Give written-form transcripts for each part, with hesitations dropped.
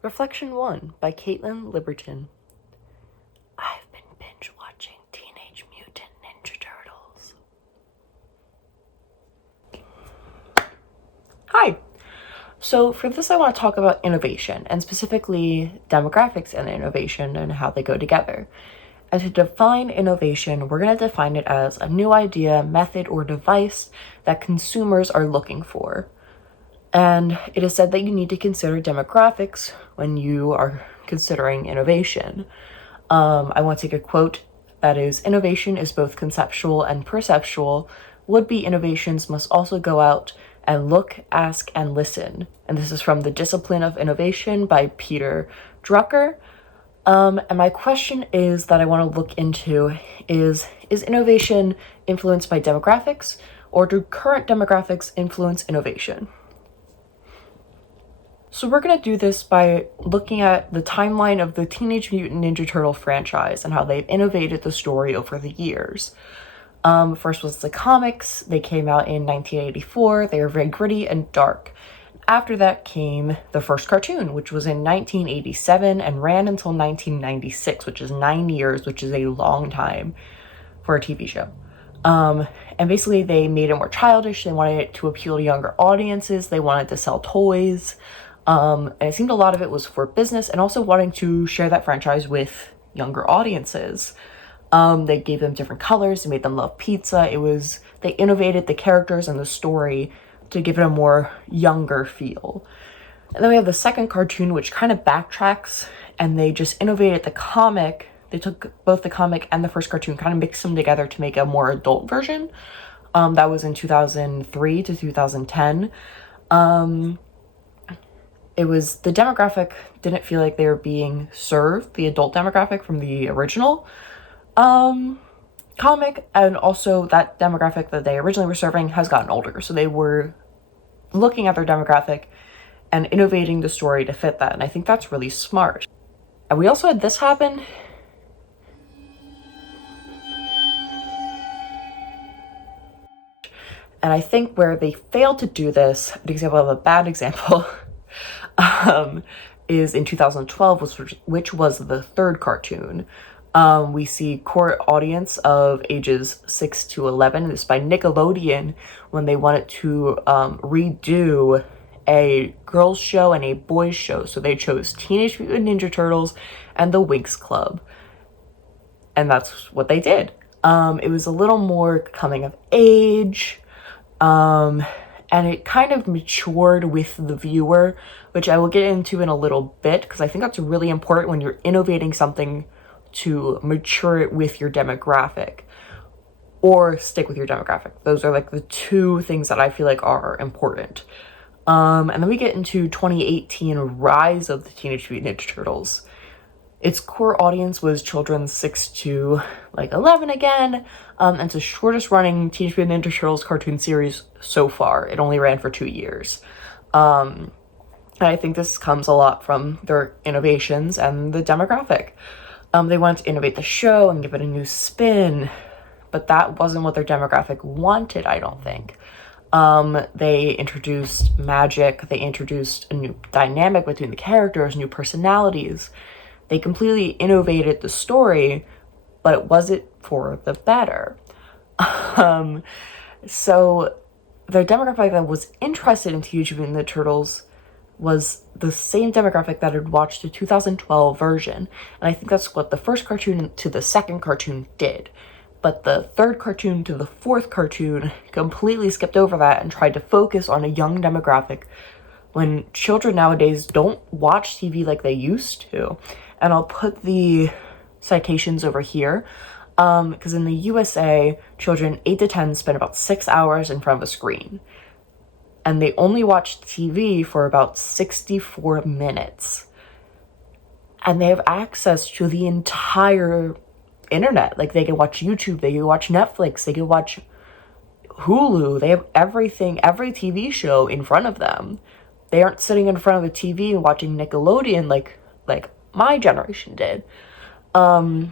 Reflection 1 by Caitlin Liberton. I've been binge watching Teenage Mutant Ninja Turtles. Hi! So for this I want to talk about innovation, and specifically demographics and innovation and how they go together. And to define innovation, we're going to define it as a new idea, method, or device that consumers are looking for. And it is said that you need to consider demographics when you are considering innovation. I want to take a quote that is, "Innovation is both conceptual and perceptual. Would-be innovations must also go out and look, ask, and listen." And this is from The Discipline of Innovation by Peter Drucker. And my question is that I want to look into is innovation influenced by demographics, or do current demographics influence innovation? So we're going to do this by looking at the timeline of the Teenage Mutant Ninja Turtle franchise and how they've innovated the story over the years. First was the comics. They came out in 1984. They were very gritty and dark. After that came the first cartoon, which was in 1987 and ran until 1996, which is 9 years, which is a long time for a TV show. And basically they made it more childish. They wanted it to appeal to younger audiences. They wanted to sell toys. And it seemed a lot of it was for business and also wanting to share that franchise with younger audiences. They gave them different colors. They made them love pizza. They innovated the characters and the story to give it a more younger feel. And then we have the second cartoon, which kind of backtracks, and they just innovated the comic. They took both the comic and the first cartoon, kind of mixed them together to make a more adult version. That was in 2003 to 2010. It was, the demographic didn't feel like they were being served, the adult demographic from the original comic, and also that demographic that they originally were serving has gotten older, so they were looking at their demographic and innovating the story to fit that, and I think that's really smart. And we also had this happen. And I think where they failed to do this, an example of a bad example, is in 2012, which was the third cartoon. We see core audience of ages 6 to 11. This is by Nickelodeon, when they wanted to redo a girls show and a boys show. So they chose Teenage Mutant Ninja Turtles and the Winx Club. And that's what they did. It was a little more coming of age. And it kind of matured with the viewer, which I will get into in a little bit, because I think that's really important when you're innovating something, to mature it with your demographic or stick with your demographic. Those are like the two things that I feel like are important. And then we get into 2018 Rise of the Teenage Mutant Ninja Turtles. Its core audience was children 6 to 11 again. And it's the shortest running Teenage Mutant Ninja Turtles cartoon series so far. It only ran for 2 years. And I think this comes a lot from their innovations and the demographic. They wanted to innovate the show and give it a new spin, but that wasn't what their demographic wanted, I don't think. They introduced magic. They introduced a new dynamic between the characters, new personalities. They completely innovated the story, but it wasn't for the better. So the demographic that was interested in Teenage Mutant Ninja Turtles was the same demographic that had watched the 2012 version. And I think that's what the first cartoon to the second cartoon did. But the third cartoon to the fourth cartoon completely skipped over that and tried to focus on a young demographic, when children nowadays don't watch TV like they used to. And I'll put the citations over here, because in the USA, children 8 to 10 spend about 6 hours in front of a screen. And they only watch TV for about 64 minutes. And they have access to the entire internet. Like, they can watch YouTube, they can watch Netflix, they can watch Hulu. They have everything, every TV show in front of them. They aren't sitting in front of a TV and watching Nickelodeon like my generation did. So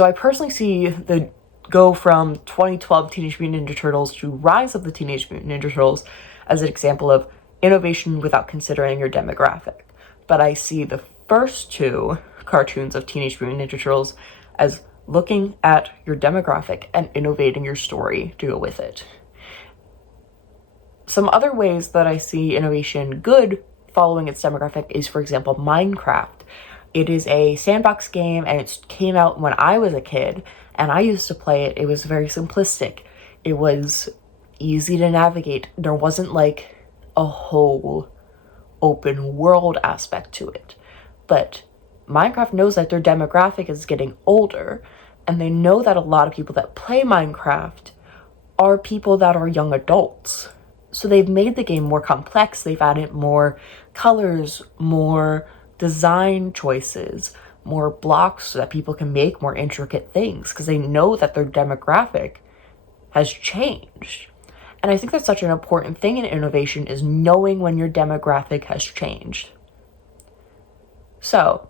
I personally see the go from 2012 Teenage Mutant Ninja Turtles to Rise of the Teenage Mutant Ninja Turtles as an example of innovation without considering your demographic. but I see the first two cartoons of Teenage Mutant Ninja Turtles as looking at your demographic and innovating your story to go with it. Some other ways that I see innovation good following its demographic is, for example, Minecraft. It is a sandbox game, and it came out when I was a kid, and I used to play it. It was very simplistic. It was easy to navigate. There wasn't like a whole open world aspect to it. But Minecraft knows that their demographic is getting older, and they know that a lot of people that play Minecraft are people that are young adults. So they've made the game more complex. They've added more colors, more design choices, more blocks so that people can make more intricate things because they know that their demographic has changed. And I think that's such an important thing in innovation, is knowing when your demographic has changed. So,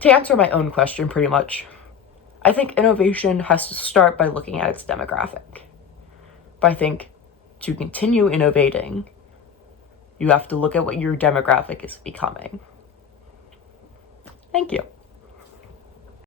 to answer my own question pretty much, I think innovation has to start by looking at its demographic. But I think to continue innovating, you have to look at what your demographic is becoming. Thank you.